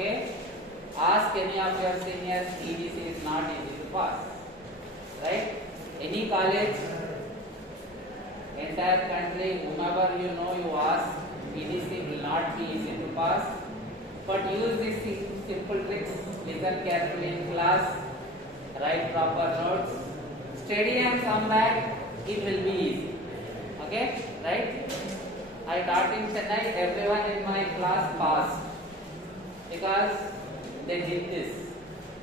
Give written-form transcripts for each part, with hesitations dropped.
Okay, ask any of your seniors, EDC is not easy to pass, right? Any college, entire country, whomever you know, you ask, EDC will not be easy to pass, but use these simple tricks, listen carefully in class, write proper notes, study and come back, it will be easy. Okay, right? I taught in Chennai, everyone in my class passed because they did this.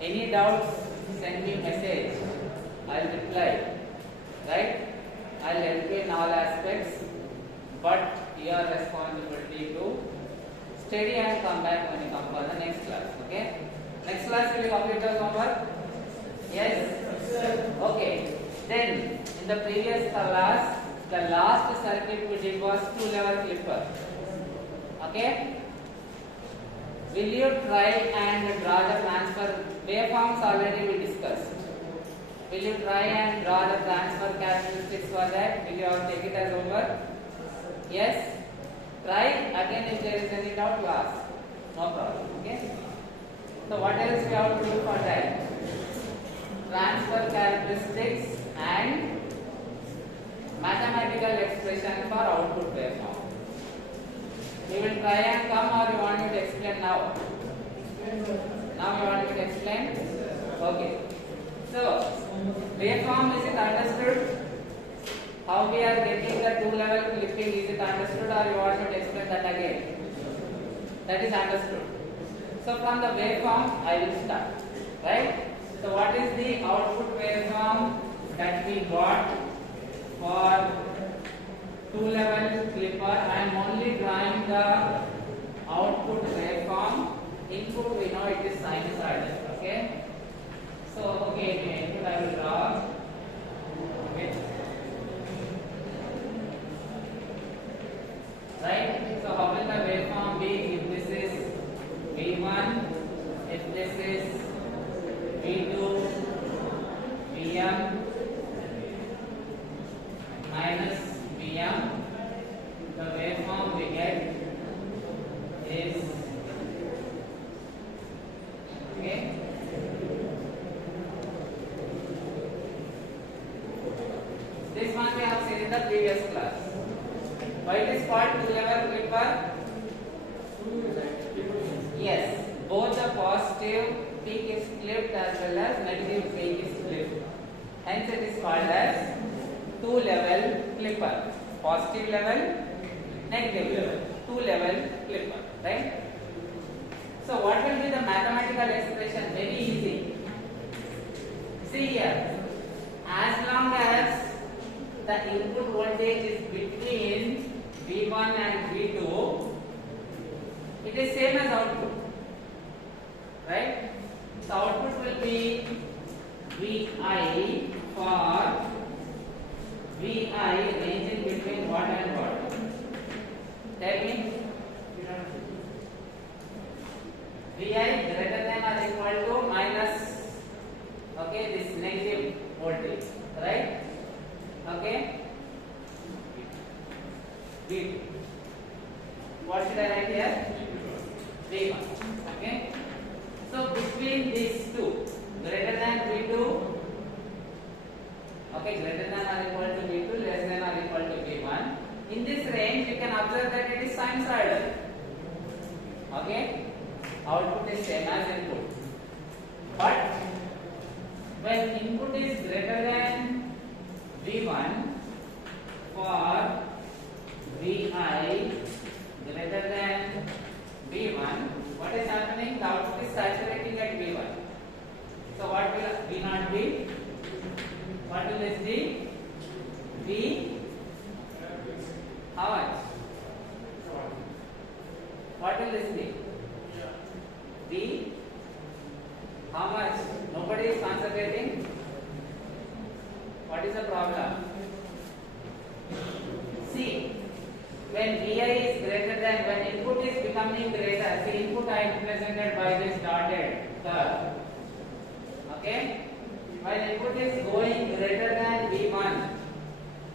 Any doubts, send me message, I'll reply, right? I'll help you in all aspects, but your responsibility to study and come back when you come for the next class. Okay? Next class will you complete the homework? Yes? Okay. Then in the previous class, the last circuit we did was 2-level clipper. Okay? Will you try and draw the transfer waveforms already we discussed? Will you try and draw the transfer characteristics for that? Will you all take it as homework? Yes? Try again if there is any doubt you ask. No problem. Okay? So what else we have to do for that? Transfer characteristics and mathematical expression for output waveform. You will try and come, or you want me to explain now? Now you want me to explain? Okay. So, waveform, is it understood? How we are getting the 2-level clipping, is it understood, or you want me to explain that again? That is understood. So from the waveform, I will start. Right? So what is the output waveform that we got for 2-level clipper? I am only drawing the output waveform. Input we know it is sinusoidal. Okay? So okay, the input I will draw. Okay. Right? So how will the waveform be if this is V1, if this is V2, Vm minus Vm, the waveform we get is, okay, this one we have seen in the previous class. Why it is called 2-level clipper? Yes, both the positive peak is clipped as well as negative peak is clipped. Hence it is called as 2-level clipper. Positive level, negative level. 2-level clipper. Right? So what will be the mathematical expression? Very easy. See here. As long as the input voltage is between V1 and V2, it is same as output. Right? So output will be Vi for Vi ranging between what and what? Tell me. Vi greater than or equal to minus, okay, this negative voltage, right? Okay. V2. What should I write here? V1. Okay. So between these two, greater than V2, okay, greater than or equal to V2, less than or equal to V1. In this range, you can observe that it is sinusoidal. Okay, output is same as input. But when input is greater than V1 for Vi greater than V1, what is happening? The output is saturating at V1. So what will V0 be? What will this be? V, how much? What will this be? V, how much? Nobody is concentrating. What is the problem? See, when Vi is greater than, when input is becoming greater, see input I represented by this dotted curve. Okay? When input is going greater than V1,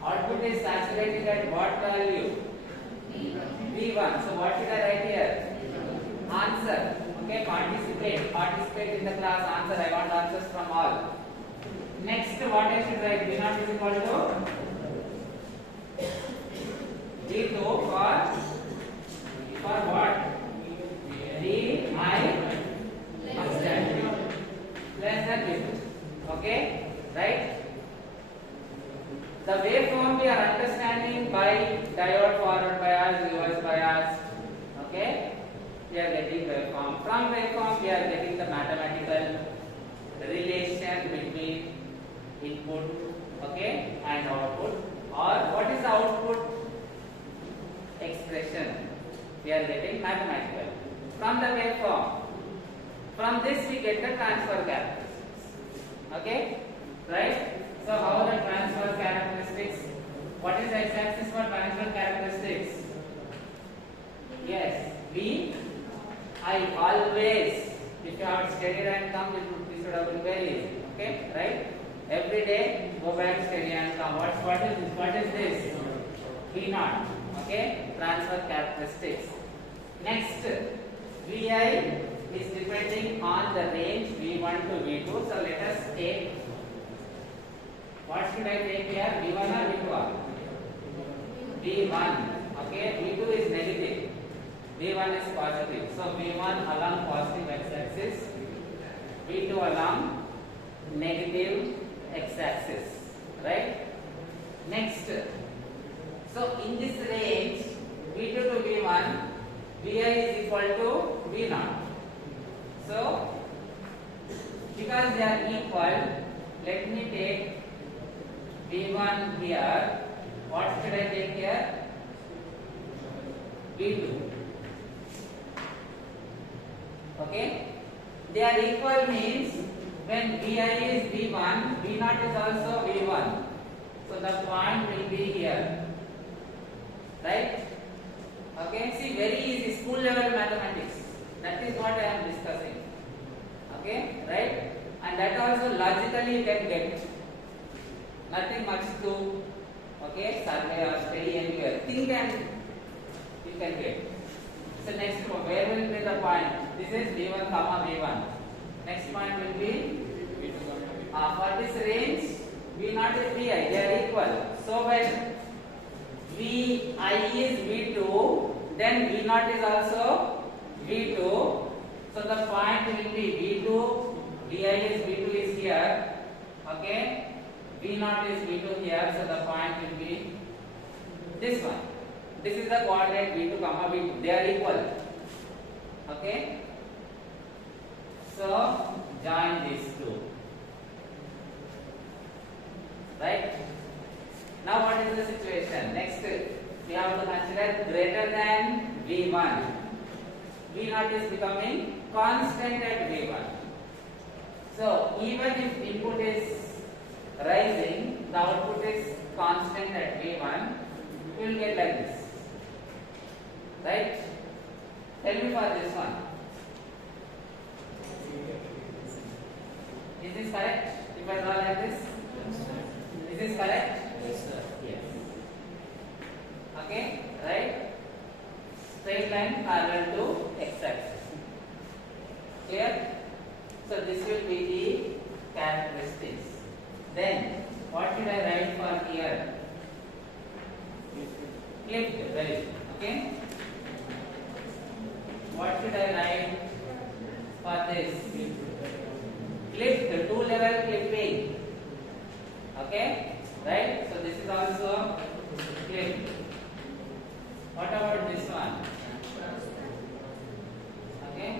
output is saturating at what value? V1. So what should I write here? Answer. Okay, Participate in the class. Answer. I want answers from all. Next, what I should write? V naught is equal to V2 for what? V I less than V2. Okay, right? The waveform we are understanding by diode forward bias, reverse bias. Okay, we are getting waveform. From waveform we are getting the mathematical relation between input, okay, and output. Or what is the output expression? We are getting mathematical. From the waveform, from this we get the transfer characteristics. Okay, right? So how the transfer characteristics? What is the x-axis for transfer characteristics? Yes, V I always. If you have steady and come, this would have been very easy. Okay, right? Every day go back steady and come. What is this? What is this? V naught. Okay, transfer characteristics. Next, Vi is depending on the range V1 to V2. So let us take. What should I take here? V1 or V2? V1. Okay, V2 is negative. V1 is positive. So V1 along positive x-axis, V2 along negative x-axis. Right? Next. So in this range, V2 to V1, Vi is equal to V0. So because they are equal, let me take V1 here. What should I take here? V2. Okay? They are equal means when Vi is V1, V0 is also V1. So the point will be here. Right? Okay? See, very easy school level mathematics. That is what I am discussing. Okay? Right? And that also logically you can get. Nothing much to, okay, survey or study anywhere. Think and you can get. So next one, where will be the point? This is V1 comma V1. Next point will be for this range, V0 is Vi. They are equal. So when Vi is V2, then V0 is also V2. So the point will be V2. Vi is V2 is here. Okay. V0 is V2 here, so the point will be this one. This is the coordinate V2 comma V2. They are equal. Okay. So join these two. Right. Now what is the situation? Next, we have to consider greater than V1. V0 is becoming constant at V1. So even if input is rising, the output is constant at V1, we will get like this. Right? Tell me for this one. Is this correct? If I draw like this? Is this correct? Yes, sir. Yes. Okay? Right? Straight line parallel to x-axis. Clear? So this will be the characteristics. Then, what should I write for here? Clipped, very good. Okay? What should I write for this? Clipped, two-level clipping. Okay? Right? So this is also clipped. What about this one? Okay?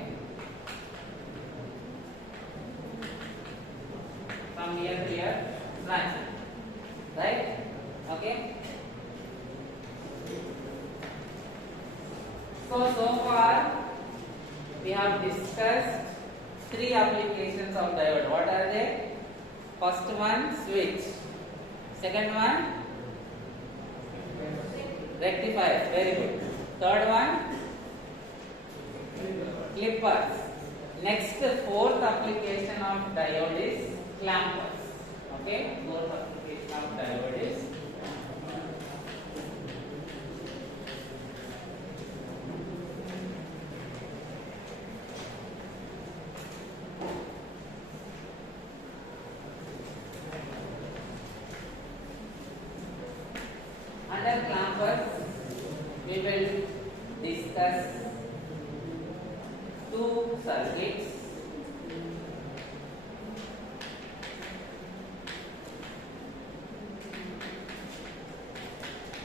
From here to here, branch. Right? Okay? So far we have discussed three applications of diode. What are they? First one, switch. Second one, rectifiers. Very good. Third one, clippers. Next, fourth application of diode is clampers. Okay, fourth application of diode is under clampers we will discuss two circuits.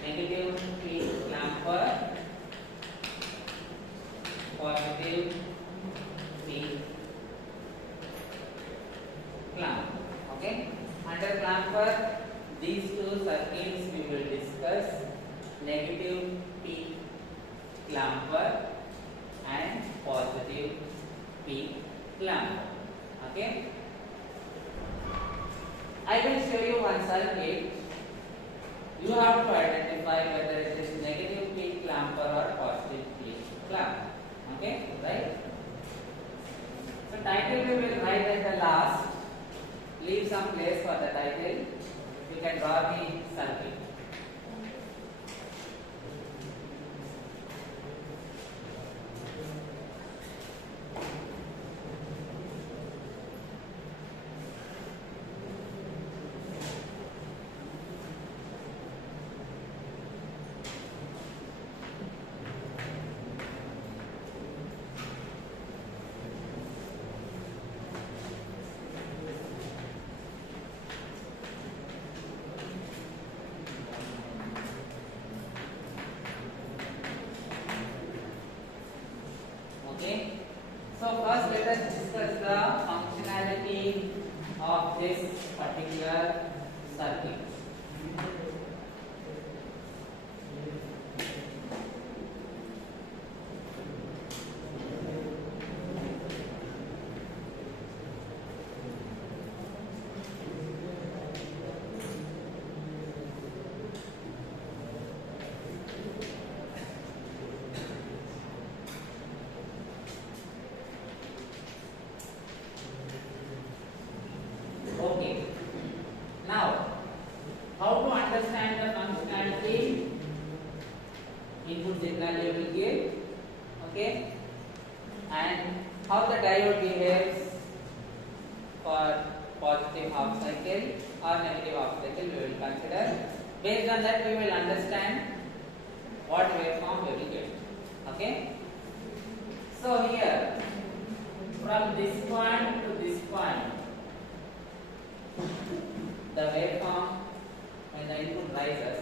Negative peak clamper, positive peak clamp. Okay. Under clamper, these two circuits we will discuss: negative peak clamper and positive peak clamper. Okay. I will show you one circuit. You have to identify whether it is negative peak clamper or positive peak clamp. Okay, right? So title we will write at the last. Leave some place for the title. You can draw the circuit. Okay. So first let us discuss the functionality of this particular circuit. Okay. Now, how to understand the functionality? Input signal you will give. Okay. And how the diode behaves for positive half cycle or negative half cycle we will consider. Based on that we will understand what waveform we will get. Okay. So here, from this point to this point, the waveform when the input rises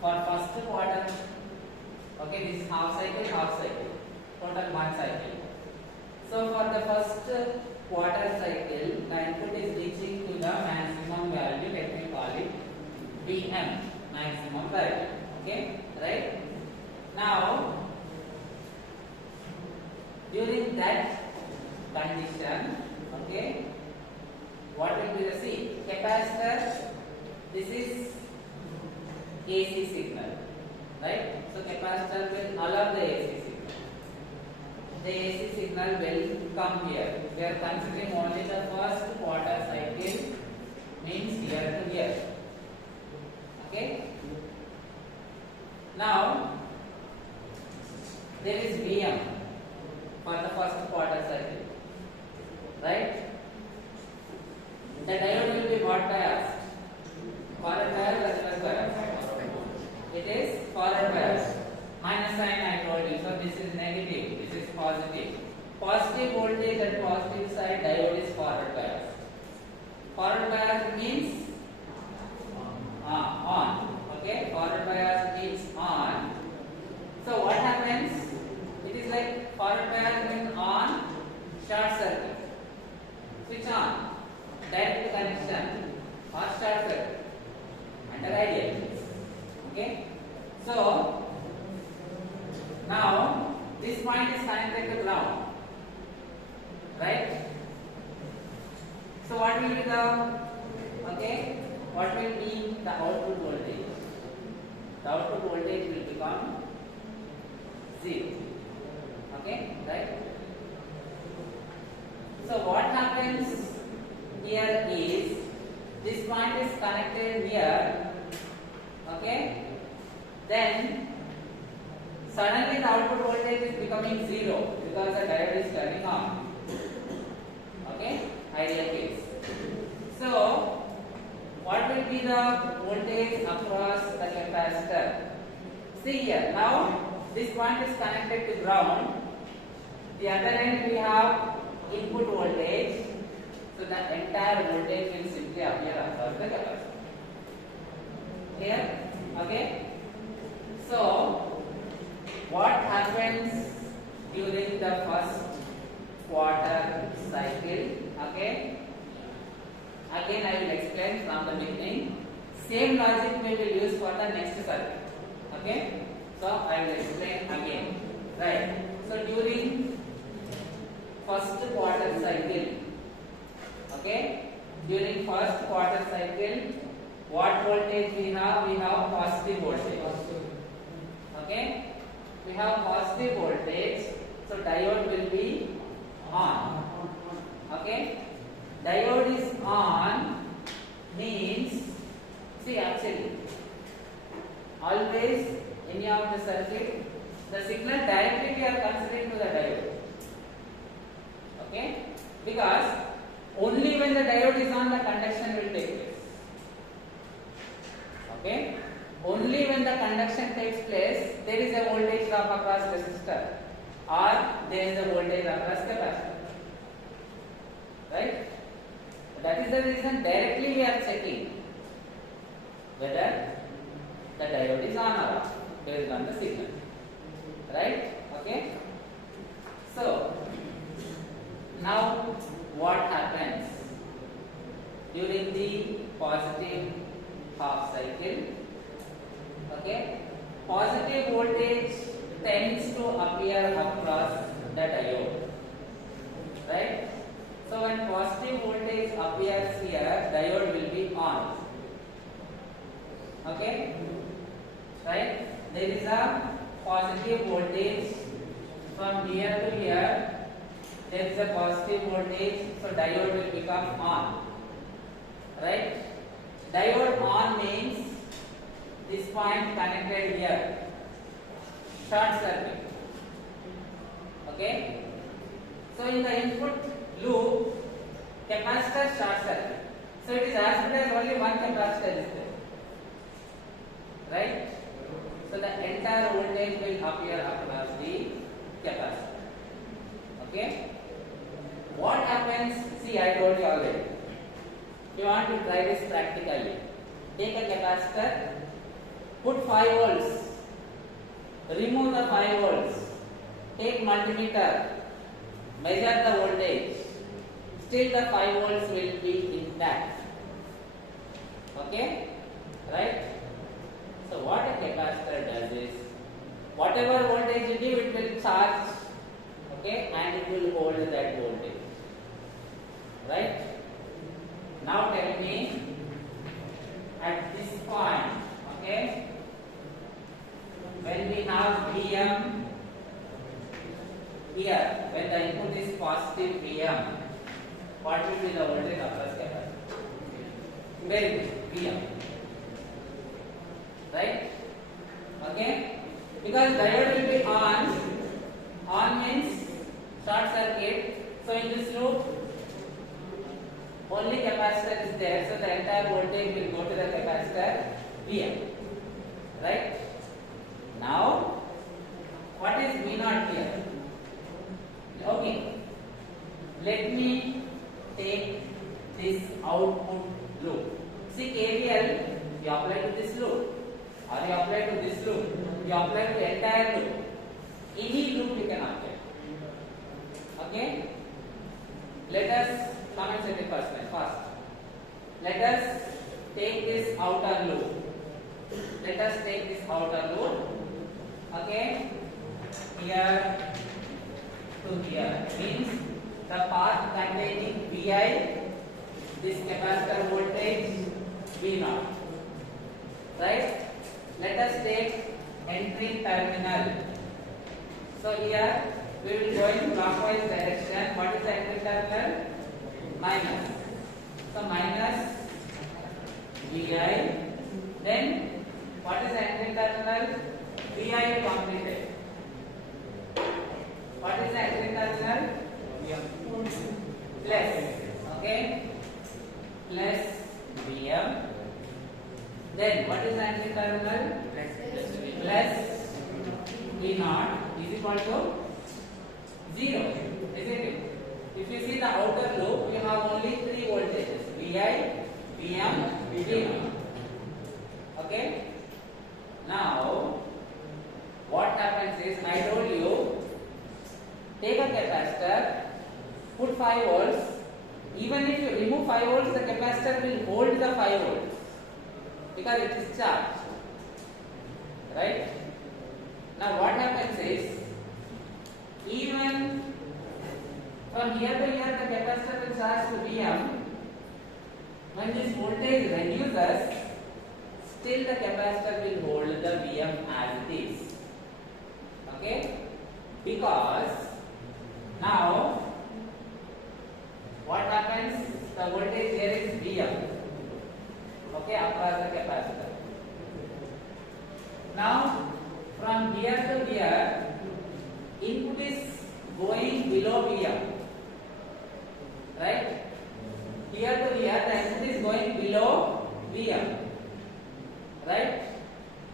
for first quarter. Okay, this is half cycle, total one cycle. So for the first quarter cycle, the input is reaching to the maximum value. Let me call it Vm, maximum value. Okay, right? Now, during that condition, okay, what will be the C? Capacitor, this is AC signal, right? So capacitor will allow the AC signal. The AC signal will come here. We are considering only the first quarter cycle, means here to here. Okay? Now, there is Vm for the first quarter cycle, right? The diode will be what biased? Forward bias as well as bias. It is forward bias. Minus sign I told you. So this is negative. This is positive. Positive voltage at positive side diode is forward bias. Forward bias means on. Okay. Forward bias means on. So what happens? It is like forward bias means on, short circuit. Switch on. Direct connection or short circuit under ideal case. Okay. So now this point is connected to ground, right? So what will be the what will be the output voltage? The output voltage will become 0. Okay, right? So what happens here is this point is connected here, okay, then suddenly the output voltage is becoming 0 because the diode is turning on. Okay, ideal case. So what will be the voltage across the capacitor? See here, now this point is connected to ground. The other end we have input voltage, so the entire voltage will simply appear across the capacitor. Clear? Okay. So what happens during the first quarter cycle? Okay. Again I will explain from the beginning. Same logic we will use for the next circuit. Okay. So I will explain again. Right. So during first quarter cycle, okay, during first quarter cycle, what voltage we have? We have positive voltage. Okay, we have positive voltage, so diode will be on. Okay, diode is on means, see, actually always any of the circuit, the signal directly we are considering to the diode. Okay, because only when the diode is on, the conduction will take place. Okay, only when the conduction takes place, there is a voltage drop across resistor or there is a voltage across capacitor. Right? That is the reason directly we are checking whether the diode is on or off based on the signal. Right? Okay. So now what happens during the positive half cycle? Okay, positive voltage tends to appear across the diode, right? So when positive voltage appears here, diode will be on. Okay, right? There is a positive voltage from here to here. There is a positive voltage, so diode will become on. Right? Diode on means this point connected here, short circuit. Okay? So in the input loop, capacitor short circuit. So it is as good as only one capacitor is there. Right? So the entire voltage will appear across the capacitor. Okay? What happens? See, I told you already. You want to try this practically. Take a capacitor, put 5 volts, remove the 5 volts, take multimeter, measure the voltage, still the 5 volts will be intact. Okay? Right? So what a capacitor does is, whatever voltage you give, it will charge, okay, and it will hold that voltage. Right? Now tell me, at this point, okay, when we have Vm here, when the input is positive Vm, what will be the voltage across capacitor? Very good, Vm. Right? Okay? Because diode will be on means short circuit, so in this loop, only capacitor is there, so the entire voltage will go to the capacitor Vm. Right? Now, what is V0 here? Okay. Let me take this output loop. See, KVL, you apply to this loop, or you apply to this loop, you apply to the entire loop. Any loop you can apply. Okay? Let us comment it first. Let us take this outer loop. Let us take this outer loop. Okay? Here to here means the path containing Vi, this capacitor voltage V0. Right? Let us take entry terminal. So here we will go in clockwise direction. What is the entry terminal? Minus. So minus Vi. Then what is the entry terminal? Vi completed. What is the entry terminal? Plus. Okay. Plus Vm. Then what is the anti-terminal? Plus V naught is equal to 0, isn't it? If you see the outer loop, you have only three voltages: Vi, Vm, V0. Okay. Now, what happens is, I told you, take a capacitor, put 5 volts. Even if you remove 5 volts, the capacitor will hold the 5 volts because it is charged. Right? Now, what happens is, even from here to here, the capacitor will charge to Vm. When this voltage reduces, still the capacitor will hold the Vm as it is. Okay? Because now what happens? The voltage here is Vm. Okay, across the capacitor. Now from here to here, input is going below Vm. Right? Here to here, the input is going below Vm. Right?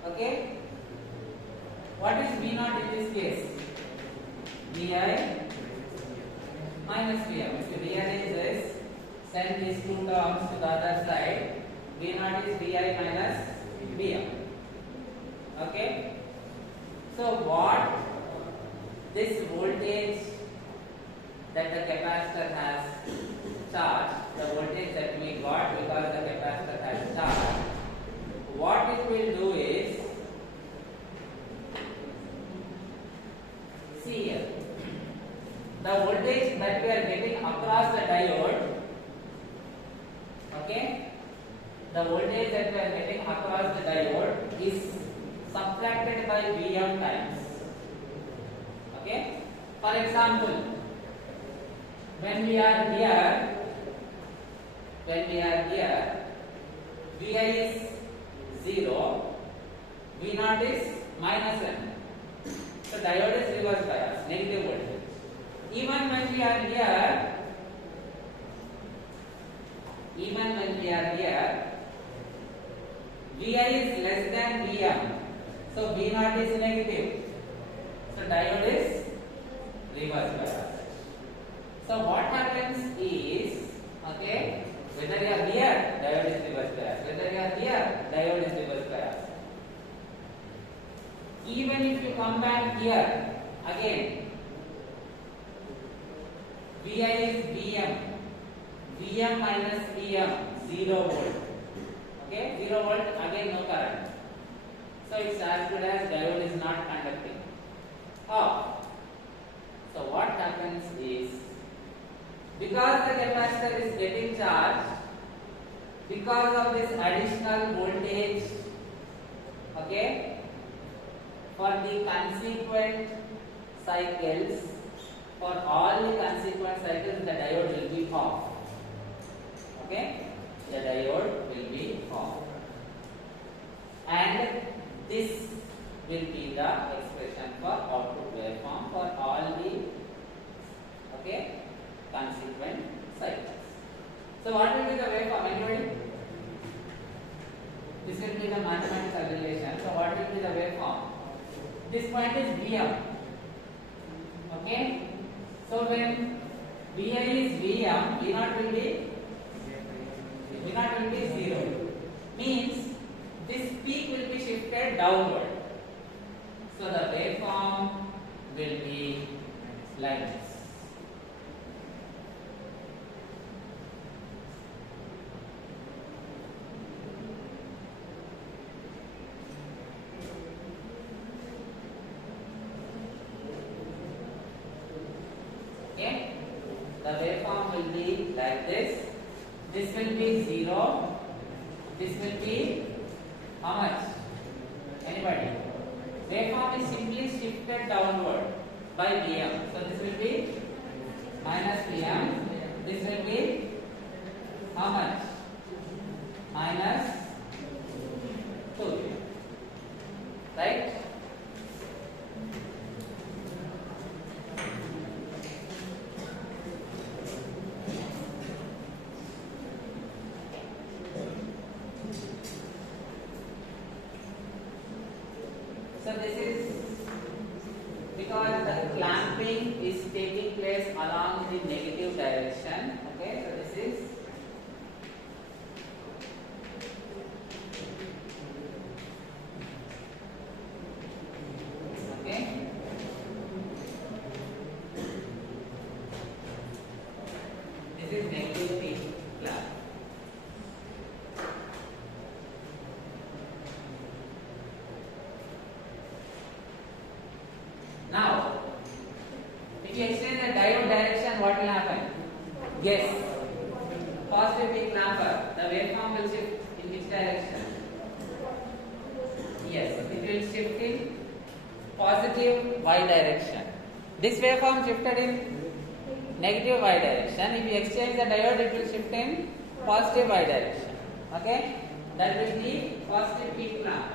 Okay? What is V0 in this case? Vi minus Vm. If you rearrange this, send these two terms to the other side. V0 is Vi minus Vm. Okay? So what this voltage that the capacitor has charged, the voltage that we got because the capacitor has charged, what it will do is, see here, the voltage that we are getting across the diode, okay, the voltage that we are getting across the diode is subtracted by Vm times. Okay, for example, when we are here, Vi is 0, V0 is minus 1. So diode is reverse bias, negative voltage. Even when we are here, Vi is less than Vm. So V0 is negative. So diode is reverse bias. So what happens is, okay, whether you are here, diode is reverse bias. Whether you are here, diode is reverse bias. Even if you come back here, again, Vi is Vm. Vm minus Vm, 0 volt. Okay, 0 volt, again no current. So it's as good as diode is not conducting. How? So what happens is, because the capacitor is getting charged, because of this additional voltage, okay, for the consequent cycles, for all the consequent cycles, the diode will be off. Okay, the diode will be off, and this will be the expression for output waveform for all the, okay, consequent cycles. So what will be the waveform? Anybody? This will be the mathematical relation. So what will be the waveform? This point is Vm. Okay. So when Vi is Vm, V0 will be 0. Means this peak will be shifted downward. So the waveform will be like this. Okay, the waveform will be like this. This will be 0. This will be how much? Anybody? Waveform is simply shifted downward by Vm. So this will be minus Vm. This will be how much? Minus 2. Right? So this is because the clamping is taking place along the negative direction. Okay, so this is okay. This is negative P clamp. Now, if you extend the diode direction, what will happen? Yes. Positive P clamper. The waveform will shift in which direction? Yes, it will shift in positive Y direction. This waveform shifted in negative Y direction. If you exchange the diode, it will shift in positive Y direction. Okay? That will be positive P clamper.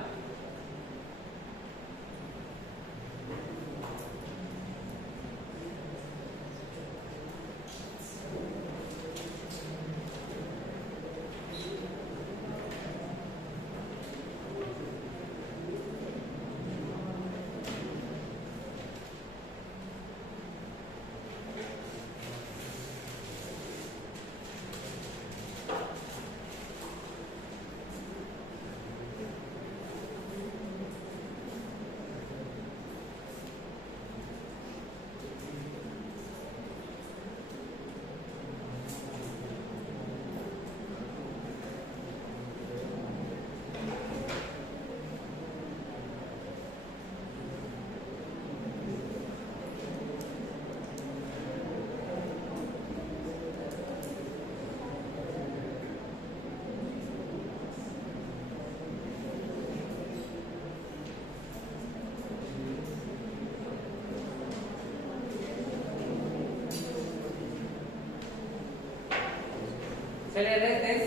So let us this.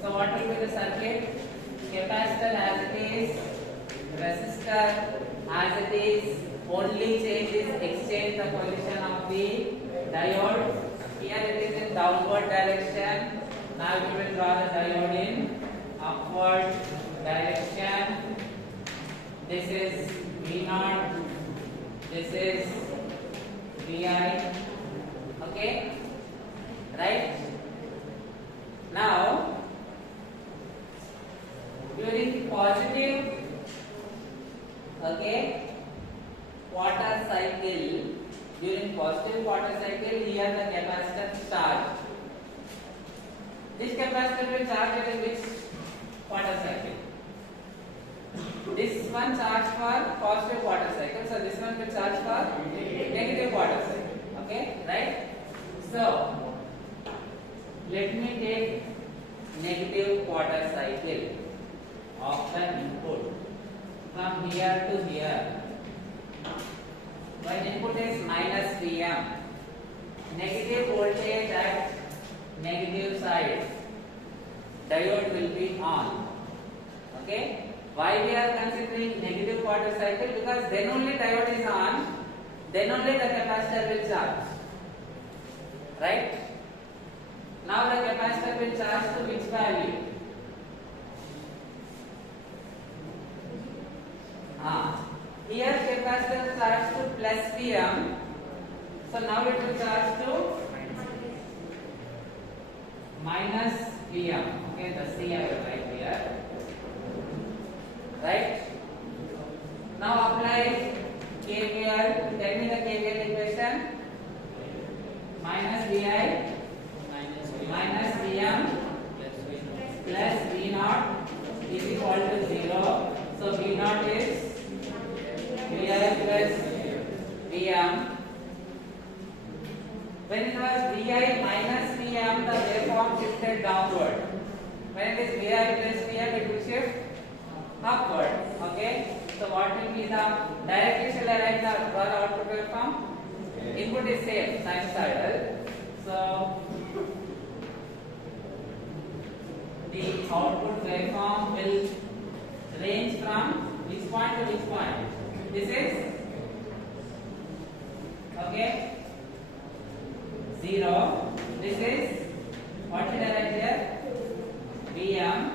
So what will be the circuit? Capacitor as it is, resistor as it is, only change is exchange the position of the diode. Here it is in downward direction. Now we will draw the diode in upward direction. This is V0. This is Vi. Okay? Right? Now, during positive, okay, quarter cycle, during positive quarter cycle, here the capacitor charged. This capacitor will charge it in which quarter cycle? This one charged for positive quarter cycle, so this one will charge for negative quarter cycle. Okay, right? So, let me take negative quarter cycle of the input from here to here. When input is minus Vm, negative voltage at negative side, diode will be on. Okay? Why we are considering negative quarter cycle? Because then only diode is on, then only the capacitor will charge. Right? Now the capacitor will charge to which value? Here capacitor charge to plus Vm. So now it will charge to minus Vm. Okay, the C I will write here. Right? Now apply KVL. Tell me the KVL equation. Minus Vi minus Vm plus V0 is equal to 0. So V0 is Vi plus Vm. When it was Vi minus Vm, the waveform shifted downward. When it is Vi plus Vm, it will shift upward. Okay. So what will be the directly shall I write the output waveform? Input is same, sinusoidal. So the output waveform will range from which This is okay 0. This is what should I write here? Vm.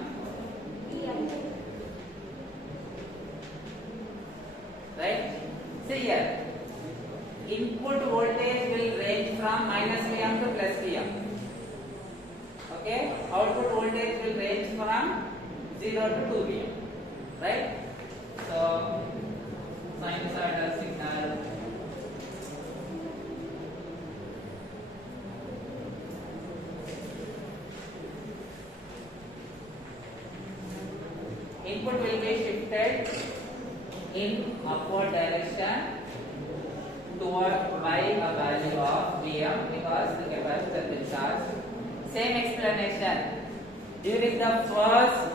Right? See here. Input voltage will range from -Vm to +Vm. Okay? Output voltage will range from 0 to 2Vm. Right? So sinusoidal signal input will be shifted in upward direction toward by a value of Vm because the capacitor will charge. Same explanation. During the first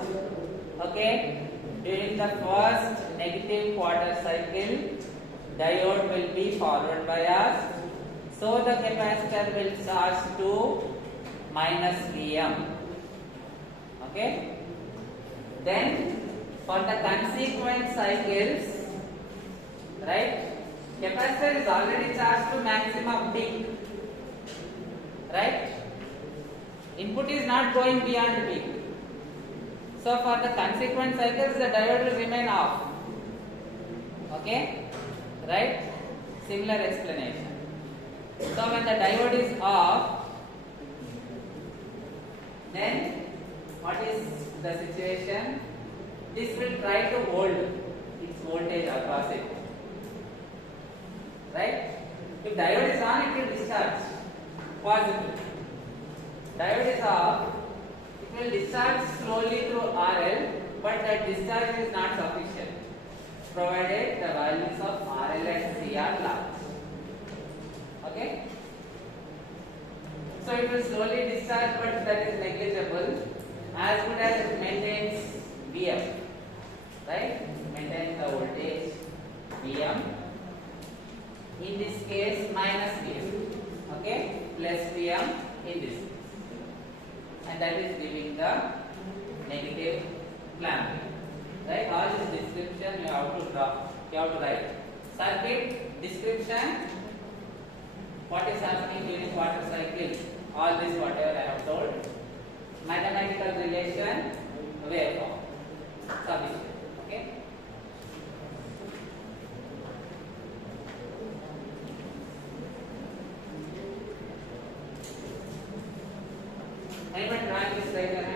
negative quarter cycle, diode will be forward biased, so the capacitor will charge to -Vm. Okay. Then for the consequent cycles, right, capacitor is already charged to maximum peak, right? Input is not going beyond peak. So for the consequent cycles, the diode will remain off. Okay, right? Similar explanation. So when the diode is off, then what is the situation? This will try to hold its voltage across it. Right? If diode is on, it will discharge. Possible. Diode is off, it will discharge slowly through RL, but that discharge is not sufficient, provided the values of RL and C are large. Okay? So it will slowly discharge, but that is negligible, as good as it maintains Vm. Right? Maintains the voltage Vm. In this case, -Vm. Okay? Plus Vm in this case. And that is giving the negative clamping. Right? All this description you have to draw. You have to write. Circuit description. What is happening during quarter cycle? All this whatever I have told. Mathematical relation, waveform, substitute. Okay? Anyone drawing this diagram?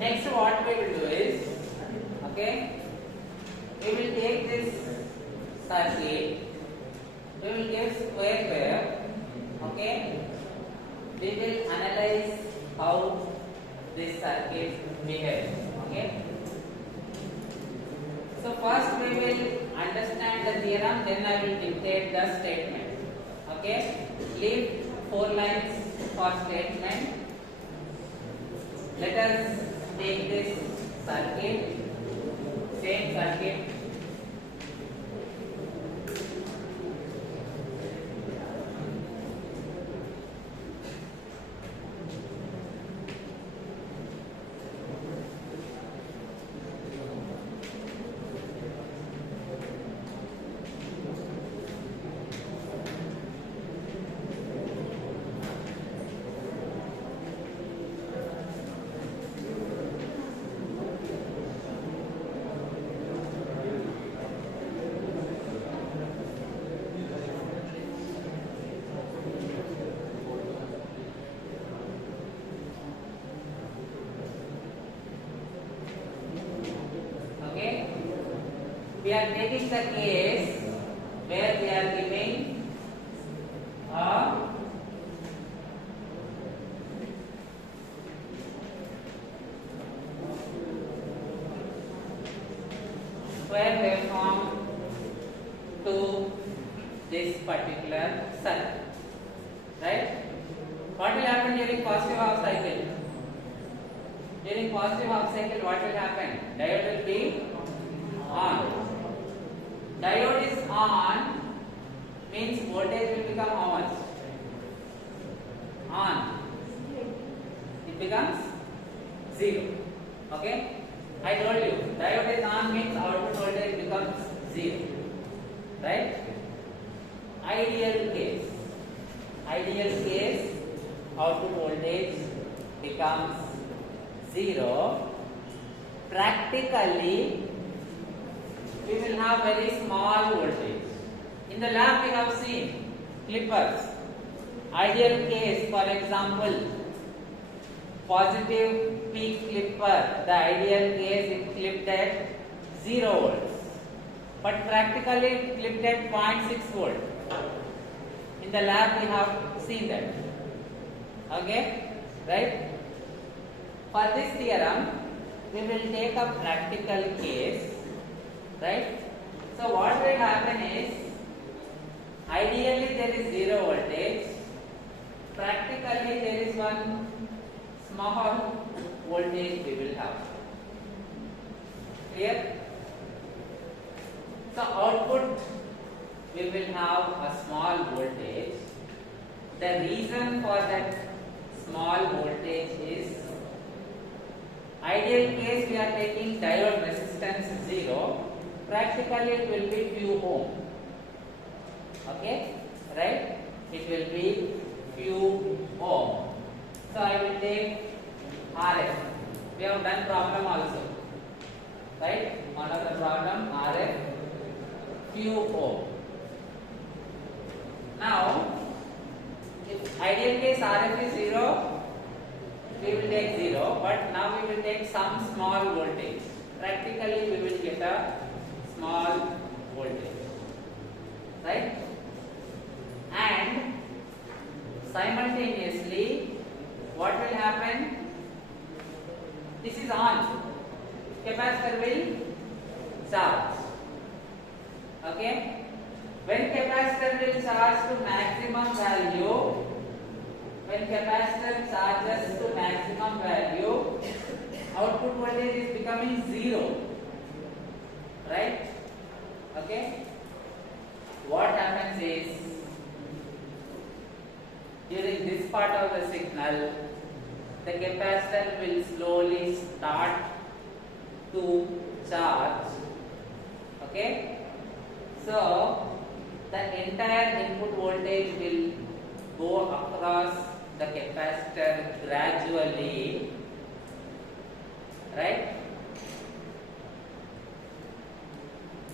Next, what we will do is, okay, we will take this circuit, we will give square wave, okay, we will analyze how this circuit behaves, okay. So first we will understand the theorem, then I will dictate the statement, okay. Leave 4 lines for statement. Let us take this circuit, same circuit. We are taking the case where we are giving a square waveform to this particular circle, right? What will happen during positive half cycle? During positive half cycle, what will happen? Diode will be on. Diode is on means voltage will become how much? On. It becomes 0. Okay? I told you, diode is on means output voltage becomes 0. Right? Ideal case, output voltage becomes 0. Practically, we will have very small voltage. In the lab, we have seen clippers. Ideal case, for example, positive peak clipper, the ideal case it clipped at 0 volts, but practically it clipped at 0.6 volt. In the lab we have seen that. Okay, right? For this theorem, we will take a practical case, right? So what will happen is, ideally there is 0 voltage, practically there is one small voltage we will have. Clear? So output we will have a small voltage. The reason for that small voltage is, ideal case we are taking diode resistance 0, practically it will be few ohm. Okay, right? It will be few ohm. So I will take RF. We have done problem also, right? One of the problem RF few ohm. Now, if ideal case RF is 0, we will take 0, but now we will take some small voltage. Practically we will get a small voltage, right? And simultaneously, what will happen? This is on. Capacitor will charge. Okay? When capacitor will charge to maximum value, when capacitor charges to maximum value, output voltage is becoming 0. Right? Okay? What happens is, during this part of the signal, the capacitor will slowly start to charge. Okay? So, the entire input voltage will go across the capacitor gradually, right?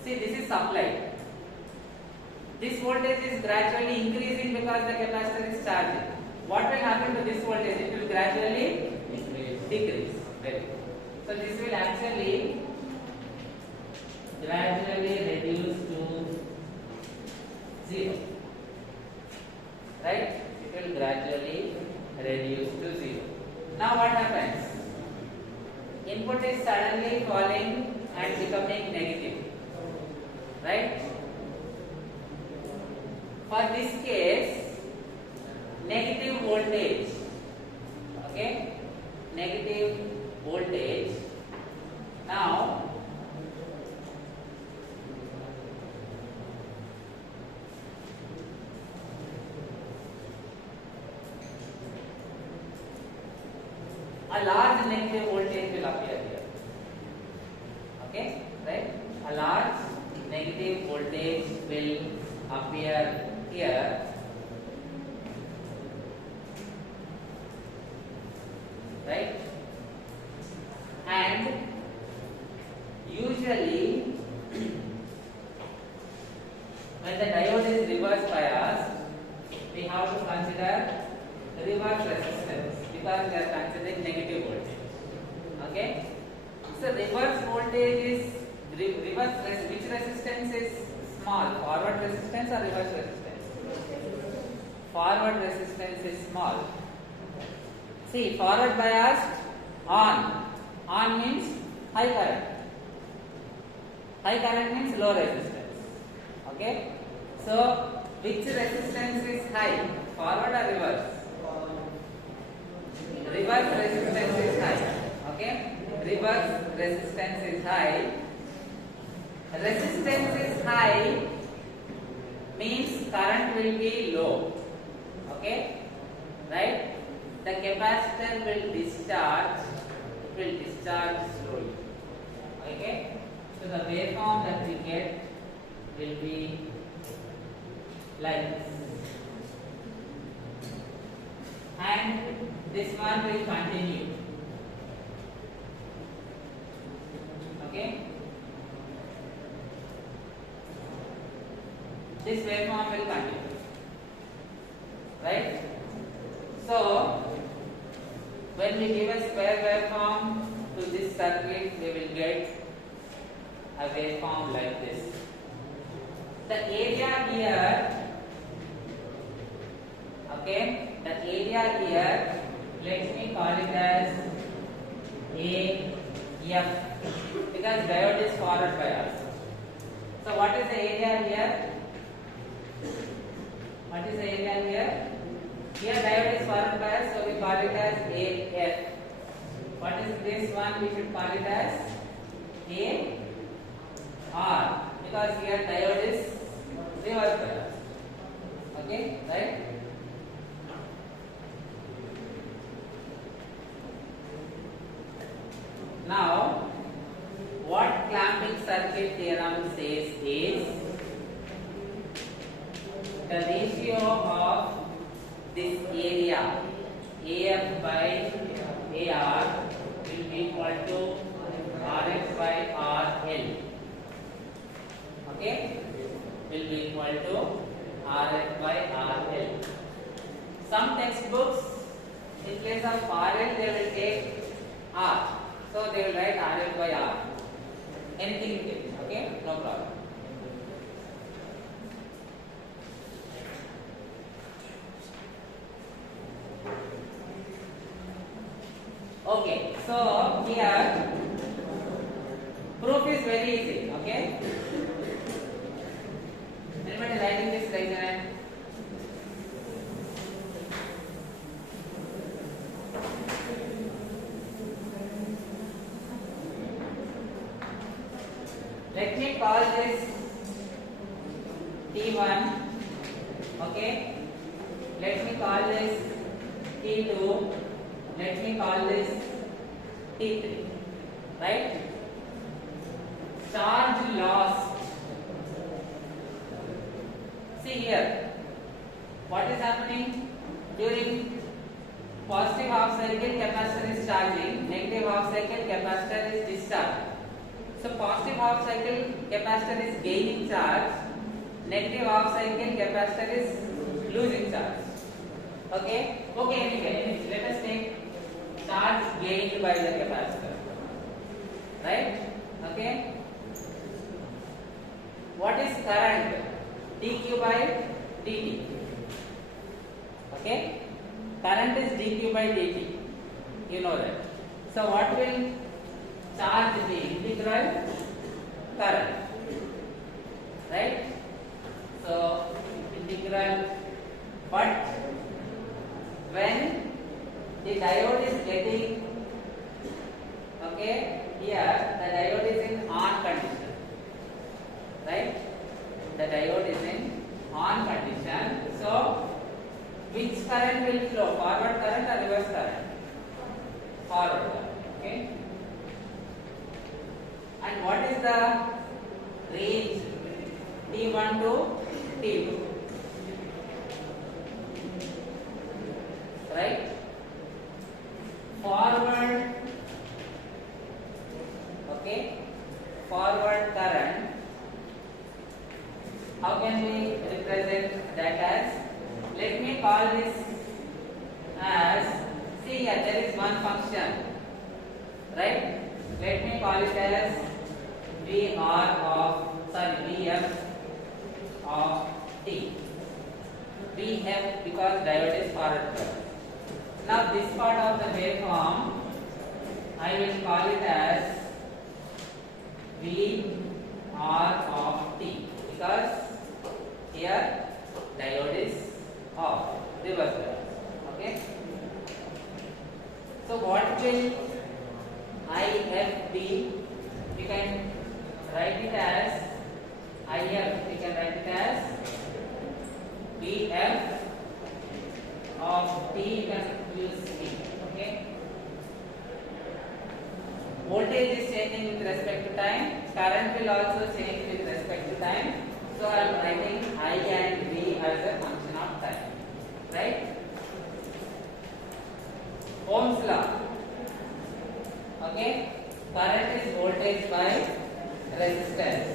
See, this is supply. This voltage is gradually increasing because the capacitor is charging. What will happen to this voltage? It will gradually decrease. Very good. So this will actually gradually reduce to 0. Right? It will gradually reduce to 0. Now what happens? Input is suddenly falling and becoming negative. Right? For this case, negative voltage, okay, negative voltage. Now, a large negative voltage will appear here. Okay, right? A large negative voltage will appear here. Right? And usually when the diode is reverse biased, we have to consider reverse resistance because we are considering negative voltage. Okay? So reverse voltage is which resistance is small? Forward resistance or reverse resistance? Forward resistance is small. See, forward biased on. On means high current. High current means low resistance. Okay. So which resistance is high? Forward or reverse? Reverse resistance is high. Okay. Reverse resistance is high. Resistance is high means current will be low. Okay. Right. The capacitor will discharge. It will discharge slowly. Okay. So the waveform that we get will be like this. And this one will continue. Okay. This waveform will continue. Right? So when we give a square waveform to this circuit, we will get a waveform like this. The area here, okay, the area here, let me call it as AF, because diode is forward bias. So what is the area here? What is the area here? Here diode is forward bias, so we call it as AF. What is this one? We should call it as AR, because here diode is reverse bias. Okay, right? Now, what clamping circuit theorem says is the ratio of this area AF by AR will be equal to RF by RL. Okay, will be equal to RF by RL. Some textbooks, in place of RL, they will take R. So they will write RF by R. Anything you take. Okay, no problem. Okay, so here proof is very easy. Okay. Anybody writing this, raise your hand. Let me call this T1. Okay. Let me call this T2. Let me call this T3. Right? Charge lost. See here. What is happening? During positive half cycle, capacitor is charging. Negative half cycle, capacitor is discharged. So positive half cycle, capacitor is gaining charge. Negative half cycle, capacitor is losing charge. Okay? Okay, anyway, let us take charge gained by the capacitor. Right? Okay? What is current? dq by dt. Okay? Current is dq by dt. You know that. So what will charge be? Integral current. Right? So integral, but when the diode is getting, okay, here the diode is in on condition. Right? The diode is in on condition. So which current will flow? Forward current or reverse current? Forward current. Okay. And what is the range T1 to T2? Right? Forward, okay, forward current. How can we represent that as? Let me call this as, see here, there is one function, right? Let me call it as Vf of t. Vf because diode is forward current. Now this part of the waveform, I will call it as V R of T, because here diode is off, reverse bias. Okay. So what will IF be? We can write it as IF. We can write it as BF of T. You can use T. Okay. Voltage is changing with respect to time. Current will also change with respect to time. So I am writing I and V as a function of time. Right? Ohm's law. Okay. Current is voltage by resistance.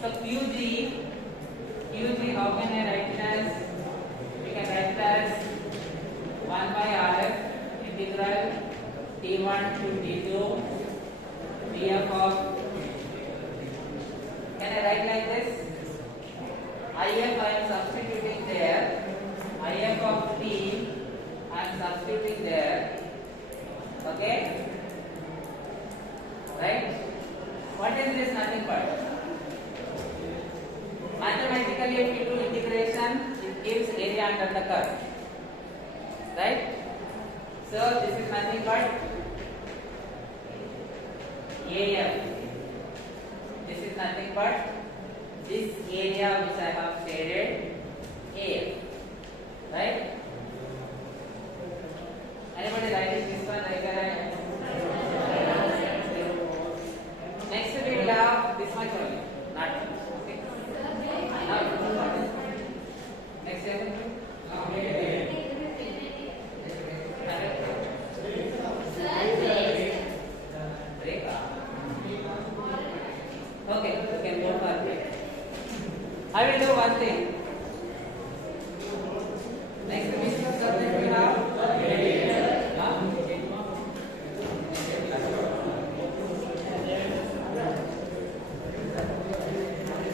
So QG, how can I write it as? We can write it as 1 by RF integral T1 to T2 BF of, can I write like this? IF I am substituting there, IF of T I am substituting there. Okay? Right? What is this? Nothing but. Mathematically, if you do integration, it gives area under the curve. Right? So this is nothing but AF. This is nothing but this area which I have shaded AF. Right? Anybody writing this one? Next we will have this much only, not okay. Now, next step. Break. Okay, you can go for break. I will do one thing.